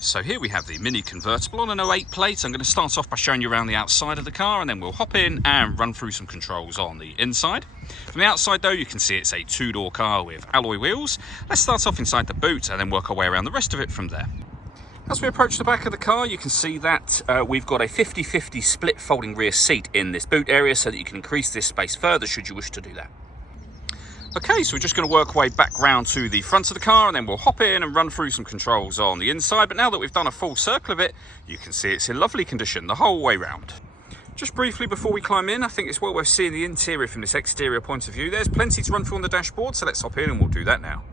So here we have the Mini Convertible on an 08 plate. I'm going to start off by showing you around the outside of the car, and then we'll hop in and run through some controls on the inside. From the outside though, you can see it's a two-door car with alloy wheels. Let's start off inside the boot and then work our way around the rest of it from there. As we approach the back of the car, you can see that we've got a 50-50 split folding rear seat in this boot area so that you can increase this space further should you wish to do that. Okay, so we're just going to work our way back round to the front of the car, and then we'll hop in and run through some controls on the inside. But now that we've done a full circle of it, you can see it's in lovely condition the whole way round. Just briefly before we climb in, I think it's well worth seeing the interior from this exterior point of view. There's plenty to run through on the dashboard, so let's hop in and we'll do that now.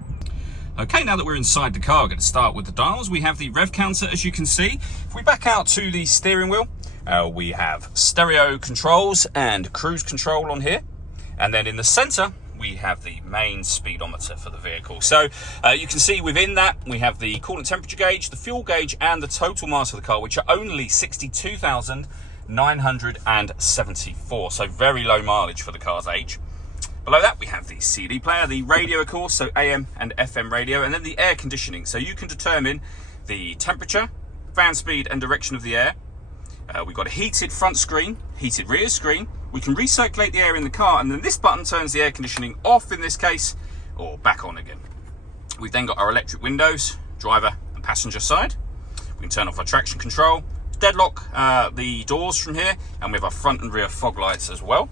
Okay, now that we're inside the car, we're going to start with the dials. We have the rev counter, as you can see. If we back out to the steering wheel, we have stereo controls and cruise control on here. And then in the center, we have the main speedometer for the vehicle. So you can see within that, we have the coolant temperature gauge, the fuel gauge, and the total miles of the car, which are only 62,974. So very low mileage for the car's age. Below that, we have the CD player, the radio, of course, so AM and FM radio, and then the air conditioning. So you can determine the temperature, fan speed, and direction of the air. We've got a heated front screen, heated rear screen. We can recirculate the air in the car, and then this button turns the air conditioning off in this case, or back on again. We've then got our electric windows, driver and passenger side. We can turn off our traction control, deadlock the doors from here, and we have our front and rear fog lights as well.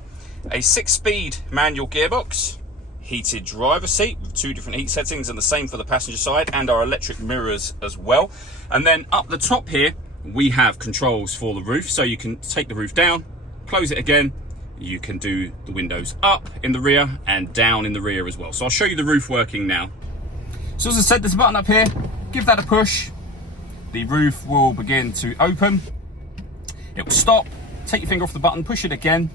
A 6-speed manual gearbox, heated driver seat with 2 different heat settings, and the same for the passenger side, and our electric mirrors as well. And then up the top here, we have controls for the roof, so you can take the roof down, close it again. You can do the windows up in the rear and down in the rear as well. So I'll show you the roof working now. So as I said, there's a button up here. Give that a push. The roof will begin to open. It will stop. Take your finger off the button, push it again,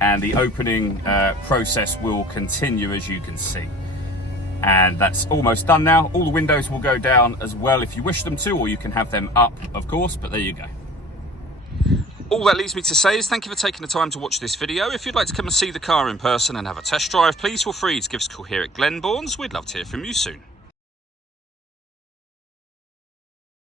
and the opening process will continue, as you can see. And that's almost done now. All the windows will go down as well if you wish them to, or you can have them up, of course, but there you go. All that leaves me to say is thank you for taking the time to watch this video. If you'd like to come and see the car in person and have a test drive, please feel free to give us a call here at Glenbourne's. We'd love to hear from you soon.